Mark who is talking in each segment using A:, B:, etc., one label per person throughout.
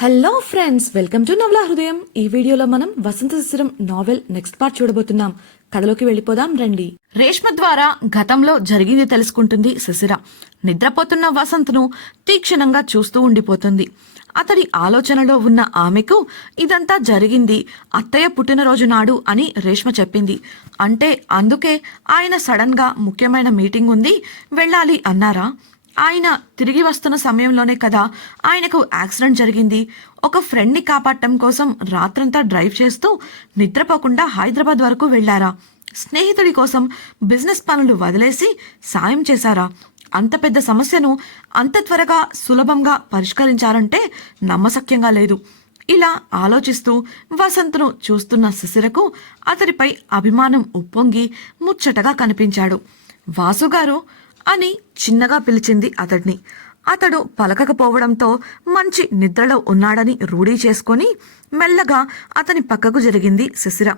A: Hello friends welcome to నవల హృదయం ఈ వీడియోలో మనం Vasantha Sisiram novel next part చూడబోతున్నాం. కథలోకి వెళ్ళిపోదాం రండి. రేష్మ ద్వారా గతంలో జరిగింది తెలుసుకుంటుంది శిశిర. నిద్రపోతున్న వసంత్ను తీక్షణంగా చూస్తూ ఉండిపోతుంది. అతడి ఆలోచనలో ఉన్న ఆమెకు ఇదంతా జరిగింది అత్తయ్య పుట్టినరోజు నాడు అని రేష్మ చెప్పింది. అంటే అందుకే ఆయన సడన్గా ముఖ్యమైన మీటింగ్ ఉంది వెళ్ళాలి అన్నారా? ఆయన తిరిగి వస్తున్న సమయంలోనే కదా ఆయనకు యాక్సిడెంట్ జరిగింది. ఒక ఫ్రెండ్ని కాపాడటం కోసం రాత్రంతా డ్రైవ్ చేస్తూ నిద్రపోకుండా హైదరాబాద్ వరకు వెళ్ళారా. స్నేహితుడి కోసం బిజినెస్ పనులు వదిలేసి సాయం చేశారా. అంత పెద్ద సమస్యను అంత త్వరగా సులభంగా పరిష్కరించారంటే నమ్మశక్యంగా లేదు. ఇలా ఆలోచిస్తూ వసంత్ను చూస్తున్న శిశిరకు అతడిపై అభిమానం ఉప్పొంగి ముచ్చటగా కనిపించాడు. వాసుగారు అని చిన్నగా పిలిచింది అతడిని. అతడు పలకకపోవడంతో మంచి నిద్రలో ఉన్నాడని రూఢీ చేసుకొని మెల్లగా అతని పక్కకు జరిగింది శిశిర.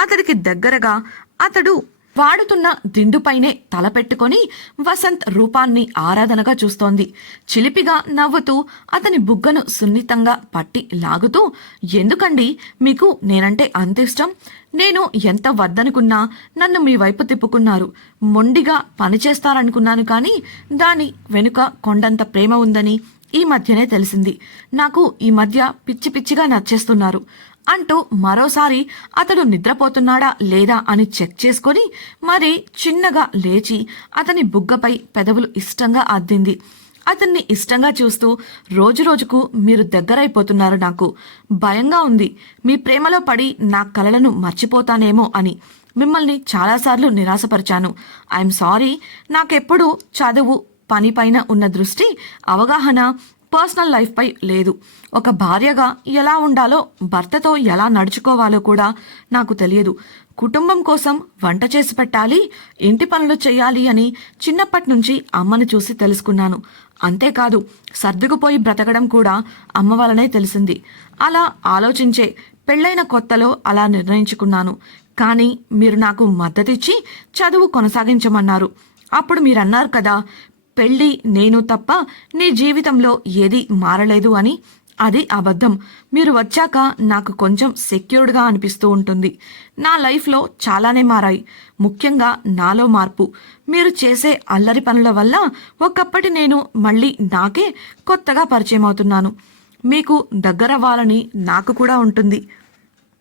A: అతడికి దగ్గరగా అతడు వాడుతున్న దిండుపైనే తల పెట్టుకొని వసంత్ రూపాన్ని ఆరాధనగా చూస్తోంది. చిలిపిగా నవ్వుతూ అతని బుగ్గను సున్నితంగా పట్టి లాగుతూ ఎందుకండి? మీకు నేనంటే అంత ఇష్టం? నేను ఎంత వద్దనుకున్నా నన్ను మీ వైపు తిప్పుకున్నారు. మొండిగా పనిచేస్తారనుకున్నాను కానీ దాని వెనుక కొండంత ప్రేమ ఉందని ఈ మధ్యనే తెలిసింది. నాకు ఈ మధ్య పిచ్చి పిచ్చిగా నచ్చేస్తున్నారు. అంటూ మరోసారి అతడు నిద్రపోతున్నాడా లేదా అని చెక్ చేసుకొని మరి చిన్నగా లేచి అతని బుగ్గపై పెదవులు ఇష్టంగా అద్దింది. అతన్ని ఇష్టంగా చూస్తూ రోజు రోజుకు మీరు దగ్గరైపోతున్నారు నాకు. భయంగా ఉంది. మీ ప్రేమలో పడి నా కలలను మర్చిపోతానేమో అని మిమ్మల్ని చాలాసార్లు నిరాశపరిచాను. I'm sorry. నాకెప్పుడు చదువు పనిపైన ఉన్న దృష్టి అవగాహన పర్సనల్ లైఫ్పై లేదు. ఒక భార్యగా ఎలా ఉండాలో భర్తతో ఎలా నడుచుకోవాలో కూడా నాకు తెలియదు. కుటుంబం కోసం వంట చేసి పెట్టాలి ఇంటి పనులు చేయాలి అని చిన్నప్పటి నుంచి అమ్మని చూసి తెలుసుకున్నాను. అంతేకాదు సర్దుకుపోయి బ్రతకడం కూడా అమ్మ వలనే తెలిసింది. అలా ఆలోచించే పెళ్ళైన కొత్తలో అలా నిర్ణయించుకున్నాను. కానీ మీరు నాకు మద్దతిచ్చి చదువు కొనసాగించమన్నారు. అప్పుడు మీరన్నారు కదా పెళ్ళి నేను తప్ప నీ జీవితంలో ఏది మారలేదు అని. అది అబద్ధం. మీరు వచ్చాక నాకు కొంచెం సెక్యూర్డ్గా అనిపిస్తూ ఉంటుంది. నా లైఫ్లో చాలానే మారాయి. ముఖ్యంగా నాలో మార్పు. మీరు చేసే అల్లరి పనుల వల్ల ఒకప్పటి నేను మళ్ళీ నాకే కొత్తగా పరిచయం అవుతున్నాను. మీకు దగ్గరవ్వాలని నాకు కూడా ఉంటుంది.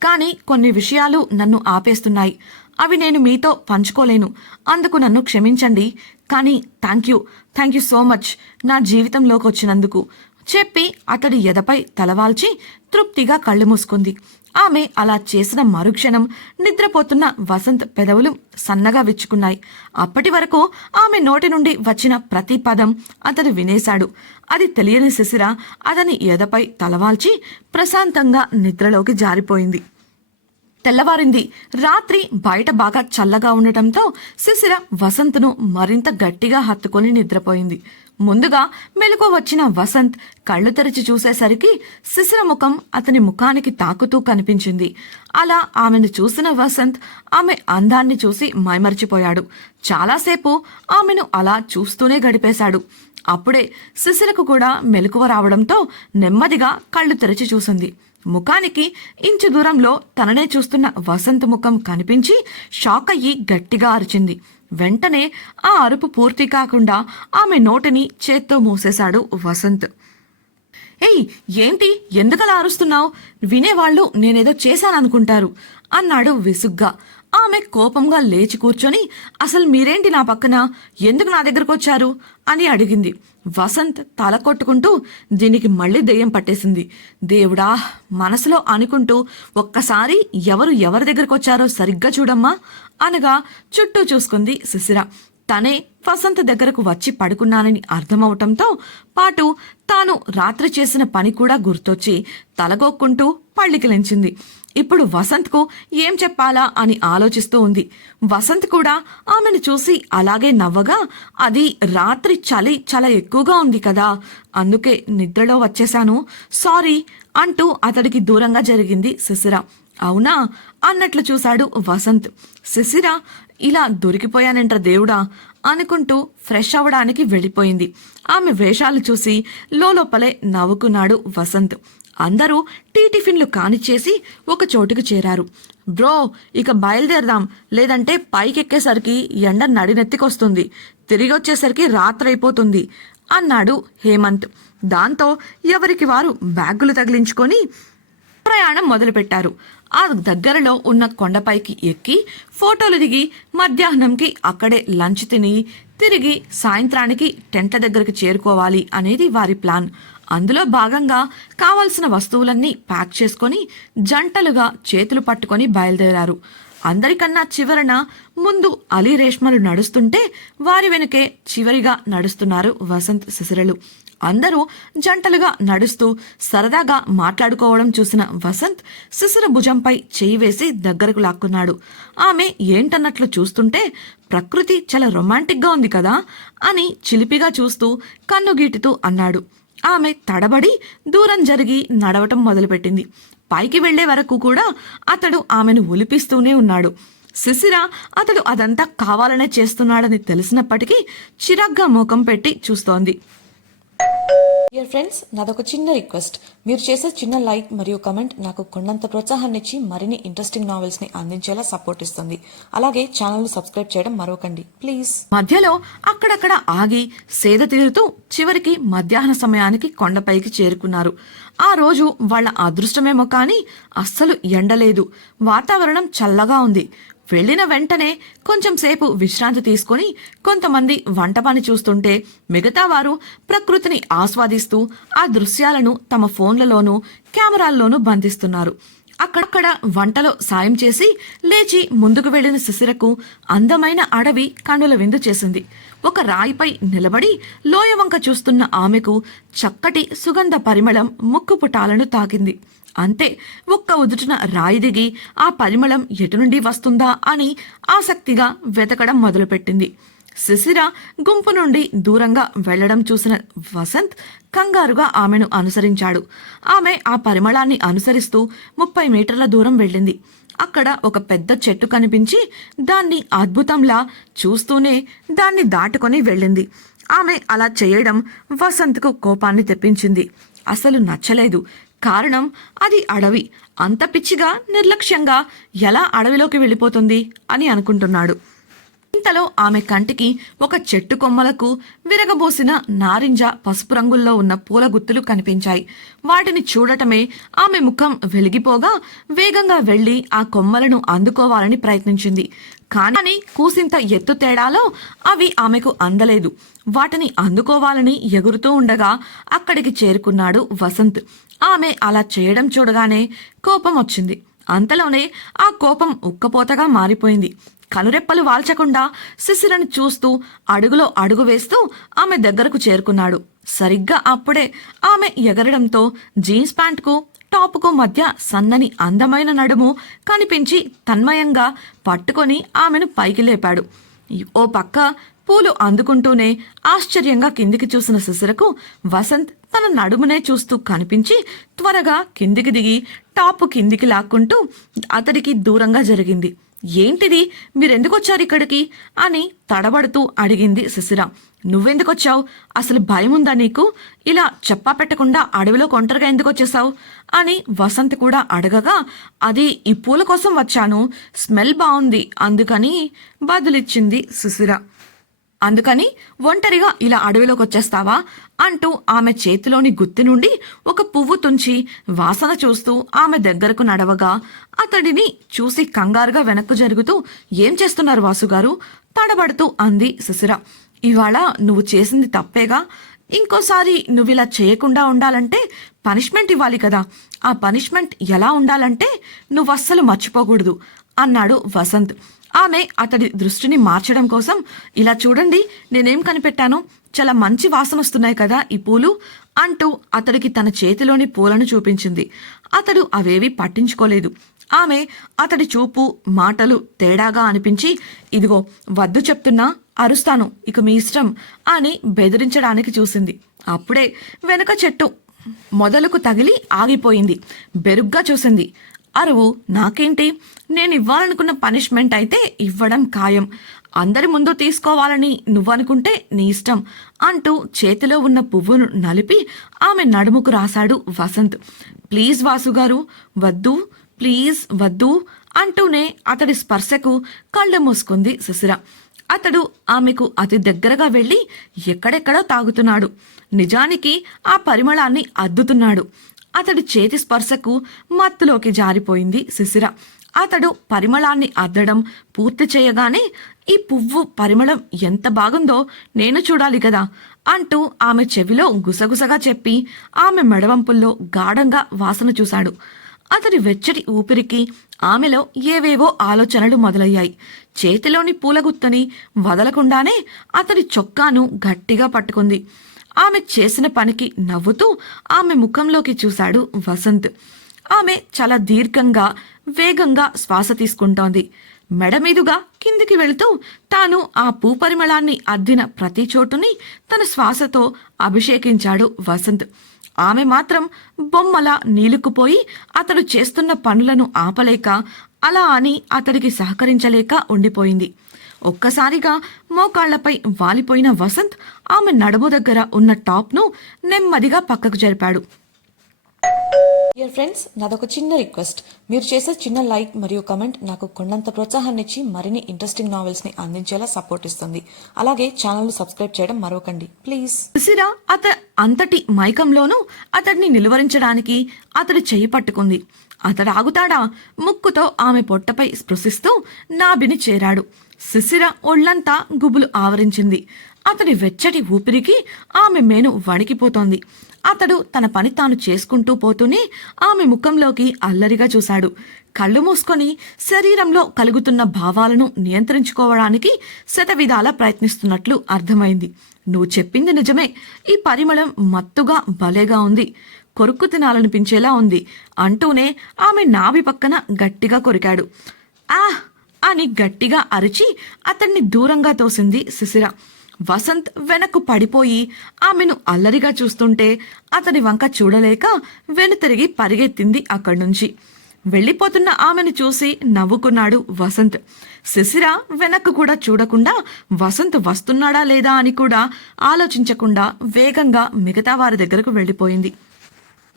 A: కానీ కొన్ని విషయాలు నన్ను ఆపేస్తున్నాయి. అవి నేను మీతో పంచుకోలేను. అందుకు నన్ను క్షమించండి. కానీ thank you thank you so much నా జీవితంలోకి వచ్చినందుకు చెప్పి అతడి ఎదపై తలవాల్చి తృప్తిగా కళ్ళు మూసుకుంది. ఆమె అలా చేసిన మరుక్షణం నిద్రపోతున్న వసంత్ పెదవులు సన్నగా విచ్చుకున్నాయి. అప్పటి వరకు ఆమె నోటి నుండి వచ్చిన ప్రతి పదం అతడు వినేశాడు. అది తెలియని శిశిర అతని ఎదపై తలవాల్చి ప్రశాంతంగా నిద్రలోకి జారిపోయింది. తెల్లవారింది. రాత్రి బయట బాగా చల్లగా ఉండటంతో శిశిర వసంత్ను మరింత గట్టిగా హత్తుకొని నిద్రపోయింది. ముందుగా మెలకు వచ్చిన వసంత్ కళ్ళు తెరిచి చూసేసరికి శిశిర ముఖం అతని ముఖానికి తాకుతూ కనిపించింది. అలా ఆమెను చూసిన వసంత్ ఆమె అందాన్ని చూసి మైమర్చిపోయాడు. చాలాసేపు ఆమెను అలా చూస్తూనే గడిపేశాడు. అప్పుడే శిశిరకు కూడా మెలకువ రావడంతో నెమ్మదిగా కళ్ళు తెరిచి చూసింది. ముఖానికి ఇంచు దూరంలో తననే చూస్తున్న వసంత్ ముఖం కనిపించి షాక్ అయ్యి గట్టిగా అరిచింది. వెంటనే ఆ అరుపు పూర్తి కాకుండా ఆమె నోటిని చేత్తో మూసేశాడు వసంత్. ఏయ్ ఏంటి? ఎందుకలా అరుస్తున్నావు? వినేవాళ్ళు నేనేదో చేశాననుకుంటారు అన్నాడు విసుగ్గా. ఆమె కోపంగా లేచి కూర్చొని అసలు మీరేంటి నా పక్కన? ఎందుకు నా దగ్గరకు వచ్చారు? అని అడిగింది. వసంత్ తల కొట్టుకుంటూ దీనికి మళ్ళీ దెయ్యం పట్టేసింది. దేవుడా మనసులో అనుకుంటూ ఒక్కసారి ఎవరు ఎవరి దగ్గరకు వచ్చారో సరిగ్గా చూడమ్మా అనగా చుట్టూ చూసుకుంది శిశిర తనే వసంత్ దగ్గరకు వచ్చి పడుకున్నానని అర్థమవటంతో పాటు తాను రాత్రి చేసిన పని కూడా గుర్తొచ్చి తలగొక్కుంటూ పళ్ళికిలించింది ఇప్పుడు వసంత్కు ఏం చెప్పాలా అని ఆలోచిస్తూ ఉంది. వసంత్ కూడా ఆమెను చూసి అలాగే నవ్వగా అది రాత్రి చలి చాలా ఎక్కువగా ఉంది కదా అందుకే నిద్రలో వచ్చేశాను. సారీ అంటూ అతడికి దూరంగా జరిగింది శిశిర. అవునా? అన్నట్లు చూశాడు వసంత్. శిశిర ఇలా దొరికిపోయానంట దేవుడా అనుకుంటూ ఫ్రెష్ అవ్వడానికి వెళ్ళిపోయింది. ఆమె వేషాలు చూసి లోపలే నవ్వుకున్నాడు వసంత్. అందరూ టీ టిఫిన్లు కానిచ్చేసి ఒక చోటుకు చేరారు. బ్రో ఇక బయలుదేరదాం. లేదంటే పైకెక్కేసరికి ఎండ నడినెత్తికొస్తుంది. తిరిగి వచ్చేసరికి రాత్రైపోతుంది అన్నాడు హేమంత్. దాంతో ఎవరికి వారు బ్యాగులు తగిలించుకొని ప్రయాణం మొదలుపెట్టారు. ఆ దగ్గరలో ఉన్న కొండపైకి ఎక్కి ఫోటోలు దిగి మధ్యాహ్నంకి అక్కడే లంచ్ తిని తిరిగి సాయంత్రానికి టెంట్ల దగ్గరికి చేరుకోవాలి అనేది వారి ప్లాన్. అందులో భాగంగా కావలసిన వస్తువులన్నీ ప్యాక్ చేసుకొని జంటలుగా చేతులు పట్టుకొని బయలుదేరారు. అందరికన్నా చివరన ముందు అలీ రేష్మలు నడుస్తుంటే వారి వెనుకే చివరిగా నడుస్తున్నారు వసంత్ శిశిరలు. అందరూ జంటలుగా నడుస్తూ సరదాగా మాట్లాడుకోవడం చూసిన వసంత్ శిశిర భుజంపై చేయి వేసి దగ్గరకు లాక్కున్నాడు. ఆమె ఏంటన్నట్లు చూస్తుంటే ప్రకృతి చాలా రొమాంటిక్గా ఉంది కదా అని చిలిపిగా చూస్తూ కన్నుగీటుతూ అన్నాడు. ఆమె తడబడి దూరం జరిగి నడవటం మొదలుపెట్టింది. పైకి వెళ్ళే వరకు కూడా అతడు ఆమెను ఒలిపిస్తూనే ఉన్నాడు. శిశిర అతడు అదంతా కావాలనే చేస్తున్నాడని తెలిసినప్పటికీ చిరాగ్గా ముఖం పెట్టి చూస్తోంది.
B: డియర్ ఫ్రెండ్స్ నాదొక చిన్న రిక్వెస్ట్. మీరు చేసే చిన్న లైక్ మరియు కమెంట్ నాకు కొండంత ప్రోత్సాహాన్ని ఇచ్చి మరిన్ని ఇంట్రెస్టింగ్ నావెల్స్ని అందించేలా సపోర్ట్ ఇస్తుంది. అలాగే ఛానల్ను సబ్స్క్రైబ్ చేయడం మరొకండి ప్లీజ్.
A: మధ్యలో అక్కడక్కడ ఆగి సేద తీరుతూ చివరికి మధ్యాహ్న సమయానికి కొండపైకి చేరుకున్నారు. ఆ రోజు వాళ్ళ అదృష్టమేమో కానీ అస్సలు ఎండలేదు. వాతావరణం చల్లగా ఉంది. వెళ్ళిన వెంటనే కొంచెం సేపు విశ్రాంతి తీసుకొని కొంతమంది వంట పని చూస్తుంటే మిగతా వారు ప్రకృతిని ఆస్వాదిస్తూ ఆ దృశ్యాలను తమ ఫోన్లలోనూ కెమెరాల్లోనూ బంధిస్తున్నారు. అక్కడక్కడ వంటలో సాయం చేసి లేచి ముందుకు వెళ్ళిన శిశిరకు అందమైన అడవి కనుల విందు చేసింది. ఒక రాయిపై నిలబడి లోయవంక చూస్తున్న ఆమెకు చక్కటి సుగంధ పరిమళం ముక్కు పుటాలను తాకింది. అంతే ఒక్క ఉదుటిన రాయి దిగి ఆ పరిమళం ఎటు నుండి వస్తుందా అని ఆసక్తిగా వెతకడం మొదలుపెట్టింది. శిశిర గుంపు నుండి దూరంగా వెళ్ళడం చూసిన వసంత్ కంగారుగా ఆమెను అనుసరించాడు. ఆమె ఆ పరిమళాన్ని అనుసరిస్తూ ముప్పై మీటర్ల దూరం వెళ్ళింది. అక్కడ ఒక పెద్ద చెట్టు కనిపించి దాన్ని అద్భుతంలా చూస్తూనే దాన్ని దాటుకొని వెళ్ళింది. ఆమె అలా చేయడం వసంత్కు కోపాన్ని తెప్పించింది. అసలు నచ్చలేదు. కారణం అది అడవి. అంత పిచ్చిగా నిర్లక్ష్యంగా ఎలా అడవిలోకి వెళ్ళిపోతుంది అని అనుకుంటున్నాడు. ఇంతలో ఆమె కంటికి ఒక చెట్టు కొమ్మలకు విరగబోసిన నారింజ పసుపు రంగుల్లో ఉన్న పూల గుత్తులు కనిపించాయి. వాటిని చూడటమే ఆమె ముఖం వెలిగిపోగా వేగంగా వెళ్ళి ఆ కొమ్మలను అందుకోవాలని ప్రయత్నించింది. కానీ కూసింత ఎత్తు తేడాలో అవి ఆమెకు అందలేదు. వాటిని అందుకోవాలని ఎగురుతూ ఉండగా అక్కడికి చేరుకున్నాడు వసంత్. ఆమె అలా చేయడం చూడగానే కోపం వచ్చింది. అంతలోనే ఆ కోపం ఉక్కపోతగా మారిపోయింది. కనురెప్పలు వాల్చకుండా శిశిరను చూస్తూ అడుగులో అడుగు వేస్తూ ఆమె దగ్గరకు చేరుకున్నాడు. సరిగ్గా అప్పుడే ఆమె ఎగరడంతో జీన్స్ ప్యాంట్కు టాపుకు మధ్య సన్నని అందమైన నడుము కనిపించి తన్మయంగా పట్టుకొని ఆమెను పైకి లేపాడు. ఓ పక్క పూలు అందుకుంటూనే ఆశ్చర్యంగా కిందికి చూసిన శిశిరకు వసంత్ తన నడుమునే చూస్తూ కనిపించి త్వరగా కిందికి దిగి టాప్ కిందికి లాక్కుంటూ అతడికి దూరంగా జరిగింది. ఏంటిది? మీరెందుకొచ్చారు ఇక్కడికి? అని తడబడుతూ అడిగింది శిశిర. నువ్వెందుకొచ్చావు? అసలు భయం ఉందా నీకు? ఇలా చెప్పా పెట్టకుండా అడవిలో ఒంటరిగా ఎందుకు వచ్చేసావు అని వసంత్ కూడా అడగగా అది ఈ పూల కోసం వచ్చాను. స్మెల్ బాగుంది అందుకని బదులిచ్చింది శిశిర. అందుకని ఒంటరిగా ఇలా అడవిలోకి వచ్చేస్తావా అంటూ ఆమె చేతిలోని గుత్తి నుండి ఒక పువ్వు తుంచి వాసన చూస్తూ ఆమె దగ్గరకు నడవగా అతడిని చూసి కంగారుగా వెనక్కు జరుగుతూ ఏం చేస్తున్నారు వాసుగారు? తడబడుతూ అంది శిశిర ఇవాళ నువ్వు చేసింది తప్పేగా. ఇంకోసారి నువ్వు ఇలా చేయకుండా ఉండాలంటే పనిష్మెంట్ ఇవ్వాలి కదా. ఆ పనిష్మెంట్ ఎలా ఉండాలంటే నువ్వు అస్సలు మర్చిపోకూడదు అన్నాడు వసంత్. ఆమె అతడి దృష్టిని మార్చడం కోసం ఇలా చూడండి నేనేం కనిపెట్టాను? చాలా మంచి వాసన వస్తున్నాయి కదా ఈ పూలు అంటూ అతడికి తన చేతిలోని పూలను చూపించింది. అతడు అవేవి పట్టించుకోలేదు. ఆమె అతడి చూపు మాటలు తేడాగా అనిపించి ఇదిగో వద్దు చెప్తున్నా అరుస్తాను ఇక మీ ఇష్టం అని బెదిరించడానికి చూసింది. అప్పుడే వెనుక చెట్టు మొదలకు తగిలి ఆగిపోయింది. బెరుగ్గా చూసింది. అరువు నాకేంటి? నేను ఇవ్వాలనుకున్న పనిష్మెంట్ అయితే ఇవ్వడం ఖాయం. అందరి ముందు తీసుకోవాలని నువ్వనుకుంటే నీ ఇష్టం అంటూ చేతిలో ఉన్న పువ్వును నలిపి ఆమె నడుముకు రాశాడు వసంత్. ప్లీజ్ వాసుగారు వద్దు ప్లీజ్ వద్దు అంటూనే అతడి స్పర్శకు కళ్ళు మూసుకుంది సుశిర. అతడు ఆమెకు అతి దగ్గరగా వెళ్ళి ఎక్కడెక్కడో తాగుతున్నాడు. నిజానికి ఆ పరిమళాన్ని అద్దుతున్నాడు. అతడి చేతి స్పర్శకు మత్తులోకి జారిపోయింది శిశిర అతడు పరిమళాన్ని అద్దడం పూర్తి చేయగానే ఈ పువ్వు పరిమళం ఎంత బాగుందో నేను చూడాలి కదా అంటూ ఆమె చెవిలో గుసగుసగా చెప్పి ఆమె మెడవంపుల్లో గాఢంగా వాసన చూశాడు. అతడి వెచ్చటి ఊపిరికి ఆమెలో ఏవేవో ఆలోచనలు మొదలయ్యాయి. చేతిలోని పూలగుత్తని వదలకుండానే అతడి చొక్కాను గట్టిగా పట్టుకుంది. ఆమె చేసిన పనికి నవ్వుతూ ఆమె ముఖంలోకి చూశాడు వసంత్. ఆమె చాలా దీర్ఘంగా వేగంగా శ్వాస తీసుకుంటోంది. మెడ మీదుగా కిందికి వెళుతూ తాను ఆ పూపరిమళాన్ని అద్దిన ప్రతి చోటుని తన శ్వాసతో అభిషేకించాడు వసంత్. ఆమె మాత్రం బొమ్మలా నీలుకుపోయి అతడు చేస్తున్న పనులను ఆపలేక అలా అని అతడికి సహకరించలేక ఉండిపోయింది. ఒక్కసారిగా మోకాళ్ళపై వాలిపోయిన వసంత్ ఆమె నడుము దగ్గర ఉన్న టాప్ను నెమ్మదిగా పక్కకు జరిపాడు.
B: డియర్ ఫ్రెండ్స్ నాదొక చిన్న రిక్వెస్ట్. మీరు చేసే చిన్న లైక్ మరియు కమెంట్ నాకు కొండంత ప్రోత్సాహాన్ని ఇచ్చి మరిన్ని ఇంట్రెస్టింగ్ నావెల్స్ని అందించేలా సపోర్ట్ ఇస్తుంది. అలాగే ఛానల్ సబ్స్క్రైబ్ చేయడం మరవకండి. ప్లీజ్
A: సుశీర అత అంతటి మైకంలోనూ అతడిని నిలువరించడానికి అతడు చేయి పట్టుకుంది. అతడు ఆగుతాడా? ముక్కుతో ఆమె పొట్టపై స్పృశిస్తూ నాభిని చేరాడు. శిశిర ఒళ్ళంతా గుబులు ఆవరించింది. అతడి వెచ్చటి ఊపిరికి ఆమె మేను వణికిపోతోంది. అతడు తన పని తాను చేసుకుంటూ పోతూనే ఆమె ముఖంలోకి అల్లరిగా చూశాడు. కళ్ళు మూసుకొని శరీరంలో కలుగుతున్న భావాలను నియంత్రించుకోవడానికి శతవిధాల ప్రయత్నిస్తున్నట్లు అర్థమైంది. నువ్వు చెప్పింది నిజమే. ఈ పరిమళం మత్తుగా భలేగా ఉంది. కొరుక్కు తినాలనిపించేలా ఉంది అంటూనే ఆమె నాభి పక్కన గట్టిగా కొరికాడు. ఆ అని గట్టిగా అరిచి అతన్ని దూరంగా తోసింది శిశిర. వసంత్ వెనక్కు పడిపోయి ఆమెను అల్లరిగా చూస్తుంటే అతని వంక చూడలేక వెనుతిరిగి పరిగెత్తింది అక్కడి నుంచి వెళ్ళిపోతున్న ఆమెను చూసి నవ్వుకున్నాడు వసంత్. శిశిర వెనక్కు కూడా చూడకుండా వసంత్ వస్తున్నాడా లేదా? అని కూడా ఆలోచించకుండా వేగంగా మిగతా వారి దగ్గరకు వెళ్ళిపోయింది.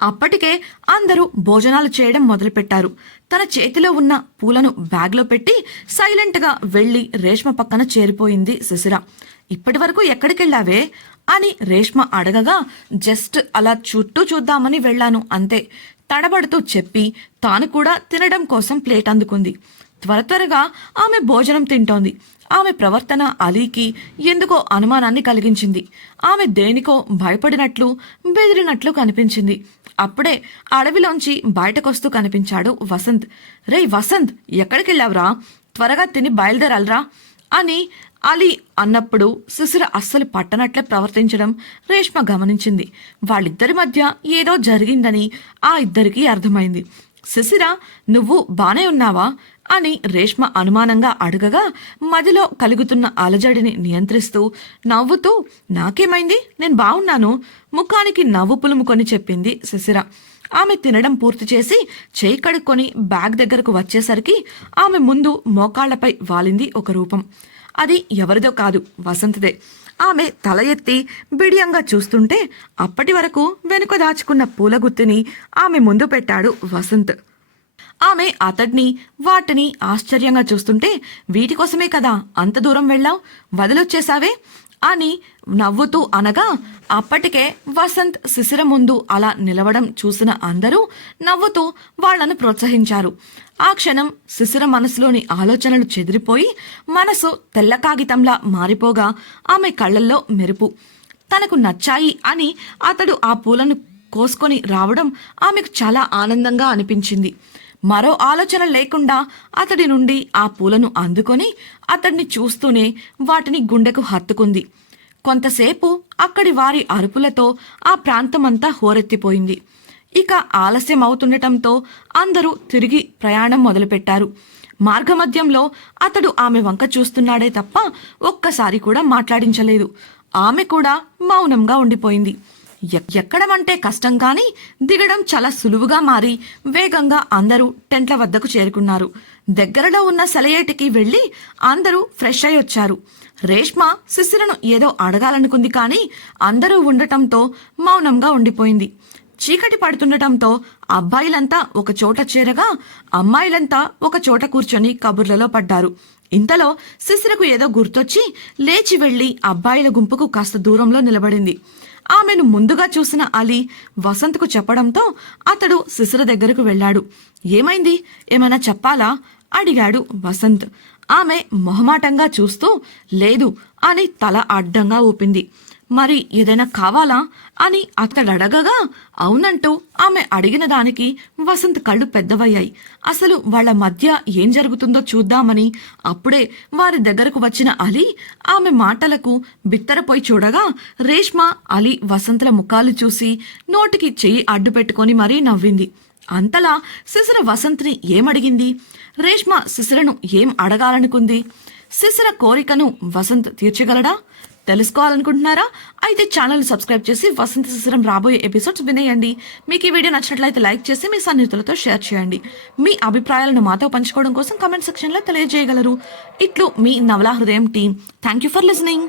A: అప్పటికే అందరూ భోజనాలు చేయడం మొదలుపెట్టారు. తన చేతిలో ఉన్న పూలను బ్యాగ్లో పెట్టి సైలెంట్గా వెళ్ళి రేష్మ పక్కన చేరిపోయింది శిశిర. ఇప్పటి వరకు ఎక్కడికెళ్ళావే? అని రేష్మ అడగగా జస్ట్ అలా చుట్టూ చూద్దామని వెళ్ళాను అంతే. తడబడుతూ చెప్పి తాను కూడా తినడం కోసం ప్లేట్ అందుకుంది. త్వర త్వరగా ఆమె భోజనం తింటోంది. ఆమె ప్రవర్తన అలీకి ఎందుకో అనుమానాన్ని కలిగించింది. ఆమె దేనికో భయపడినట్లు బెదిరినట్లు కనిపించింది. అప్పుడే అడవిలోంచి బయటకొస్తూ కనిపించాడు వసంత్. రేయ్ వసంత్ ఎక్కడికెళ్ళావురా? త్వరగా తిని బయలుదేరాలరా? అని అలీ అన్నప్పుడు శిశుర అస్సలు పట్టనట్లే ప్రవర్తించడం రేష్మ గమనించింది. వాళ్ళిద్దరి మధ్య ఏదో జరిగిందని ఆ ఇద్దరికీ అర్థమైంది. శిశిర నువ్వు బానే ఉన్నావా? అని రేష్మ అనుమానంగా అడగగా మదిలో కలుగుతున్న అలజడిని నియంత్రిస్తూ నవ్వుతూ నాకేమైంది? నేను బాగున్నాను ముఖానికి నవ్వు పులుముకొని చెప్పింది శిశిర ఆమె తినడం పూర్తి చేసి చేయి కడుక్కొని బ్యాగ్ దగ్గరకు వచ్చేసరికి ఆమె ముందు మోకాళ్ళపై వాలింది ఒక రూపం. అది ఎవరిదో కాదు వసంతదే. ఆమె తల ఎత్తి బిడియంగా చూస్తుంటే అప్పటి వరకు వెనుక దాచుకున్న పూల గుత్తిని ఆమె ముందు పెట్టాడు వసంత్. ఆమె అతడిని వాటిని ఆశ్చర్యంగా చూస్తుంటే వీటి కోసమే కదా అంత దూరం వెళ్ళావు? వదిలొచ్చేసావే అని నవ్వుతూ అనగా అప్పటికే వసంత్ శిశిర ముందు అలా నిలవడం చూసిన అందరూ నవ్వుతూ వాళ్ళను ప్రోత్సహించారు. ఆ క్షణం శిశిర మనసులోని ఆలోచనలు చెదిరిపోయి మనసు తెల్ల కాగితంలా మారిపోగా ఆమె కళ్ళల్లో మెరుపు. తనకు నచ్చాయి అని అతడు ఆ పూలను కోసుకొని రావడం ఆమెకు చాలా ఆనందంగా అనిపించింది. మరో ఆలోచన లేకుండా అతడి నుండి ఆ పూలను అందుకొని అతడిని చూస్తూనే వాటిని గుండెకు హత్తుకుంది. కొంతసేపు అక్కడి వారి అరుపులతో ఆ ప్రాంతమంతా హోరెత్తిపోయింది. ఇక ఆలస్యం అవుతుండటంతో అందరూ తిరిగి ప్రయాణం మొదలుపెట్టారు. మార్గమధ్యంలో అతడు ఆమె వంక చూస్తున్నాడే తప్ప ఒక్కసారి కూడా మాట్లాడించలేదు. ఆమె కూడా మౌనంగా ఉండిపోయింది. ఎక్కడమంటే కష్టం కానీ దిగడం చాలా సులువుగా మారి వేగంగా అందరూ టెంట్ల వద్దకు చేరుకున్నారు. దగ్గరలో ఉన్న సెలయేటికి వెళ్ళి అందరూ ఫ్రెష్ అయి వచ్చారు. రేష్మ శిశిరను ఏదో అడగాలనుకుంది కానీ అందరూ ఉండటంతో మౌనంగా ఉండిపోయింది. చీకటి పడుతుండటంతో అబ్బాయిలంతా ఒక చోట చేరగా అమ్మాయిలంతా ఒక చోట కూర్చొని కబుర్లలో పడ్డారు. ఇంతలో శిశిరకు ఏదో గుర్తొచ్చి లేచి వెళ్ళి అబ్బాయిల గుంపుకు కాస్త దూరంలో నిలబడింది. ఆమెను ముందుగా చూసిన అలీ వసంత్కు చెప్పడంతో అతడు శిశిర దగ్గరకు వెళ్ళాడు. ఏమైంది? ఏమైనా చెప్పాలా? అడిగాడు వసంత్. ఆమె మొహమాటంగా చూస్తూ లేదు అని తల అడ్డంగా ఊపింది. మరి ఏదైనా కావాలా? అని అతడు అడగగా అవునంటూ ఆమె అడిగిన దానికి వసంత్ కళ్ళు పెద్దవయ్యాయి. అసలు వాళ్ళ మధ్య ఏం జరుగుతుందో చూద్దామని అప్పుడే వారి దగ్గరకు వచ్చిన అలీ ఆమె మాటలకు బిత్తరపోయి చూడగా రేష్మ అలీ వసంతుల ముఖాలు చూసి నోటికి చెయ్యి అడ్డు పెట్టుకొని మరీ నవ్వింది. అంతలా శిశిర వసంత్ని ఏమడిగింది? రేష్మ శిశిరను ఏం అడగాలనుకుంది? శిశిర కోరికను వసంత్ తీర్చగలడా? తెలుసుకోవాలనుకుంటున్నారా? అయితే ఛానల్ సబ్స్క్రైబ్ చేసి వసంత శిశిరం రాబోయే ఎపిసోడ్స్ వినేయండి. మీకు ఈ వీడియో నచ్చినట్లయితే లైక్ చేసి మీ సన్నిహితులతో షేర్ చేయండి. మీ అభిప్రాయాలను మాతో పంచుకోవడం కోసం కమెంట్ సెక్షన్లో తెలియజేయగలరు. ఇట్లు మీ Navala Hrudayam team. Thank you for listening.